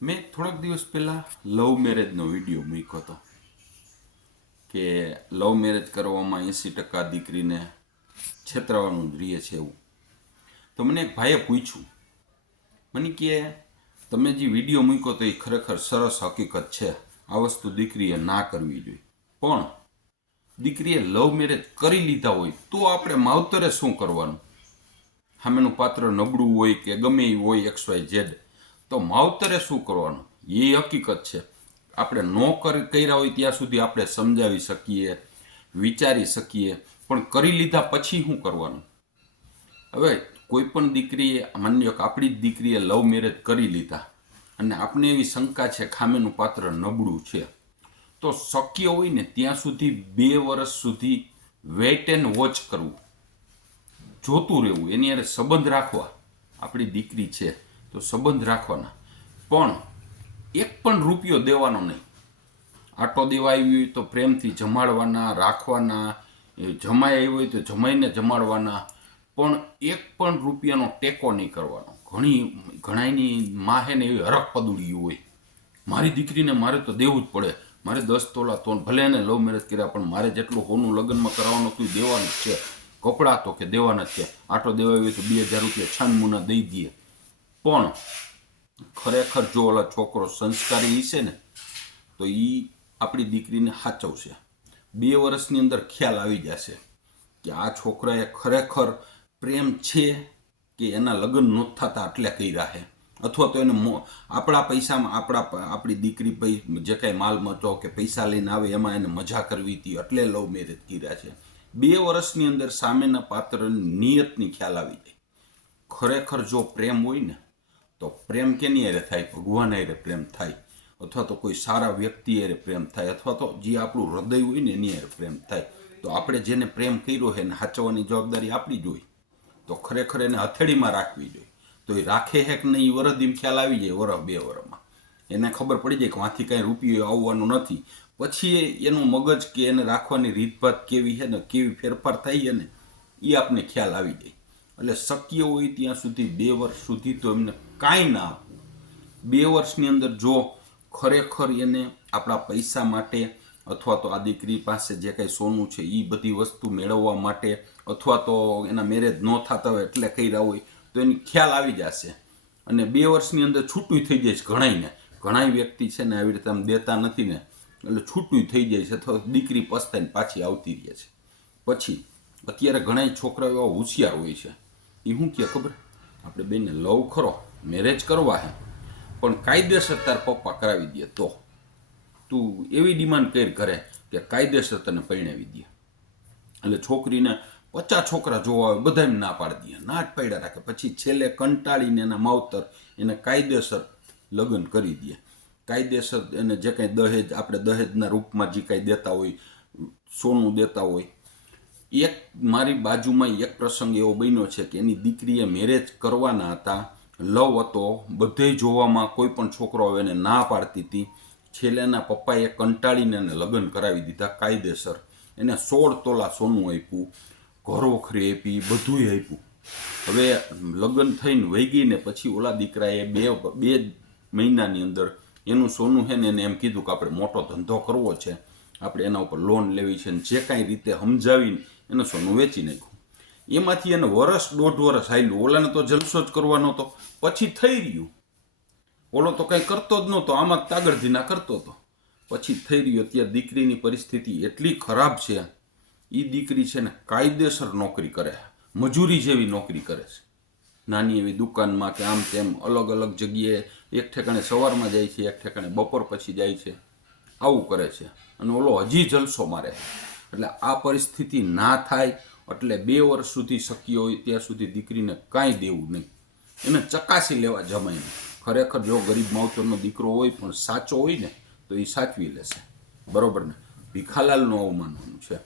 મેં થોડાક દિવસ પહેલાં લવ મેરેજનો વિડીયો મૂક્યો હતો કે લવ મેરેજ કરવામાં 80% દીકરીને છેતરાવાનું જ રહે છે એવું. તો મને એક ભાઈએ પૂછ્યું, મને કે તમે જે વિડીયો મૂક્યો તો એ ખરેખર સરસ હકીકત છે, આ વસ્તુ દીકરીએ ના કરવી જોઈએ. પણ દીકરીએ લવ મેરેજ કરી લીધા હોય તો આપણે માવતરે શું કરવાનું? સામેનું પાત્ર નબળું હોય કે ગમે એ હોય XYZ, તો માવતરે શું કરવાનું એ હકીકત છે. આપણે ન કર્યા હોય ત્યાં સુધી આપણે સમજાવી શકીએ, વિચારી શકીએ, પણ કરી લીધા પછી શું કરવાનું? હવે કોઈ પણ દીકરીએ, માની લો કે આપણી જ દીકરીએ લવ મેરેજ કરી લીધા અને આપણે એવી શંકા છે ખામેનું પાત્ર નબળું છે, તો શક્ય હોય ને ત્યાં સુધી 2 વર્ષ સુધી વેઇટ એન્ડ વોચ કરવું, જોતું રહેવું, એની હારે સંબંધ રાખવા. આપણી દીકરી છે તો સંબંધ રાખવાના, પણ એક પણ રૂપિયો દેવાનો નહીં. આટો દેવા આવી હોય તો પ્રેમથી જમાડવાના, રાખવાના, જમાઈ આવી હોય તો જમાઈને જમાડવાના, પણ એક પણ રૂપિયાનો ટેકો નહીં કરવાનો. ઘણાની માહે ને એવી હરખ પદુડી હોય, મારી દીકરીને મારે તો દેવું જ પડે, મારે 10 તોલા તો ભલે એને લવ મેરેજ કર્યા પણ મારે જેટલું હોનું લગ્નમાં કરવાનું હતું દેવાનું જ છે, કપડાં તો કે દેવાના જ છે, આટો દેવા હોય તો 2000 રૂપિયા છાનમુના દઈ દઈએ. પણ ખરેખર જો ઓલા છોકરો સંસ્કારી છે ને તો એ આપણી દીકરીને સાચવશે. 2 વર્ષની અંદર ખ્યાલ આવી જશે કે આ છોકરાએ ખરેખર પ્રેમ છે કે એના લગ્ન નહોતા થતા એટલે કર્યા છે, અથવા તો એને આપણા પૈસામાં આપણી દીકરી જે કાંઈ માલ મતો કે પૈસા લઈને આવે એમાં એને મજા કરવી હતી એટલે લવ મેરેજ કર્યા છે. 2 વર્ષની અંદર સામેના પાત્રની નિયતની ખ્યાલ આવી જાય. ખરેખર જો પ્રેમ હોય ને તો પ્રેમ કેની હારે થાય? ભગવાન હારે પ્રેમ થાય, અથવા તો કોઈ સારા વ્યક્તિ હારે પ્રેમ થાય, અથવા તો જે આપણું હૃદય હોય ને એની હારે પ્રેમ થાય. તો આપણે જેને પ્રેમ કર્યો છે એને સાચવવાની જવાબદારી આપણી જ હોય. તો ખરેખર એને હથેળીમાં રાખવી જોઈએ. તો એ રાખે હે કે નહીં, વરદીમ ખ્યાલ આવી જાય, 1-2 વર્ષમાં એને ખબર પડી જાય કે વાંથી કાંઈ રૂપિયો આવવાનો નથી. પછી એનું મગજ કે એને રાખવાની રીતભાત કેવી છે ને કેવી ફેરફાર થઈ છે ને એ આપણને ખ્યાલ આવી જાય. એટલે શક્ય હોય ત્યાં સુધી 2 વર્ષ સુધી તો એમને કાંઈ ના આપવું. 2 વર્ષની અંદર જો ખરેખર એને આપણા પૈસા માટે, અથવા તો આ દીકરી પાસે જે કાંઈ સોનું છે એ બધી વસ્તુ મેળવવા માટે, અથવા તો એના મેરેજ ન થતા હોય એટલે કર્યા હોય, તો એની ખ્યાલ આવી જશે. અને 2 વર્ષની અંદર છૂટું થઈ જાય છે. ઘણા વ્યક્તિ છે ને આવી રીતે આમ દેતા નથી ને એટલે છૂટું થઈ જાય છે, અથવા દીકરી પસ્તાઈને પાછી આવતી રહે છે. પછી અત્યારે ઘણા છોકરાઓ એવા હોશિયાર હોય છે, એ શું કહે ખબર? આપણે બેને લવ ખરો, મેરેજ કરવા હે, પણ કાયદેસર તાર પપ્પા કરાવી દે તો તું એવી ડિમાન્ડ કરી ઘરે કે કાયદેસર તને પરણાવી દે. એટલે છોકરીને 50 છોકરા જોવા આવે, બધાને ના પાડી દે, ના જ પાડ્યા રાખે. પછી છેલ્લે કંટાળીને એના માવતર એને કાયદેસર લગ્ન કરી દે. કાયદેસર એને જે કાંઈ દહેજ, આપણે દહેજના રૂપમાં જે કાંઈ દેતા હોય, સોનું દેતા હોય. એક મારી બાજુમાં એક પ્રસંગ એવો બન્યો છે કે એની દીકરીએ મેરેજ કરવાના હતા, લવ હતો, બધે જોવામાં કોઈ પણ છોકરો આવે એને ના પાડતી હતી. છેલ્લે એના પપ્પાએ કંટાળીને એને લગ્ન કરાવી દીધા કાયદેસર. એને 16 તોલા સોનું આપ્યું, ઘરવખરી આપી, બધું આપ્યું. હવે લગ્ન થઈને વહી ગઈ ને પછી ઓલા દીકરાએ બે મહિનાની અંદર એનું સોનું છે ને એને એમ કીધું કે આપણે મોટો ધંધો કરવો છે, આપણે એના ઉપર લોન લેવી છે, ને જે કાંઈ રીતે સમજાવીને એને સોનું વેચી નાખ્યું. એમાંથી એને 1.5 વર્ષ હાલ્યું. ઓલાને તો જલસો જ કરવાનો હતો, પછી થઈ રહ્યું. ઓલો તો કંઈ કરતો જ નહોતો, આમાં તાગડધીના કરતો હતો, પછી થઈ રહ્યું. અત્યારે દીકરીની પરિસ્થિતિ એટલી ખરાબ છે, એ દીકરી છે ને કાયદેસર નોકરી કરે, મજૂરી જેવી નોકરી કરે છે, નાની એવી દુકાનમાં કે આમ તેમ અલગ અલગ જગ્યાએ, એક ઠેકાણે સવારમાં જાય છે, એક ઠેકાણે બપોર પછી જાય છે, આવું કરે છે. અને ઓલો હજી જલસો મારે. એટલે આ પરિસ્થિતિ ના થાય એટલે 2 વર્ષ સુધી શક્ય હોય ત્યાં સુધી દીકરીને કાંઈ દેવું નહીં, એને ચકાસી લેવા જમાઈને. ખરેખર જો ગરીબ માવતરનો દીકરો હોય પણ સાચો હોય ને તો એ સાચવી લેશે, બરોબર ને? ભીખાલાલનું આવું માનવાનું છે.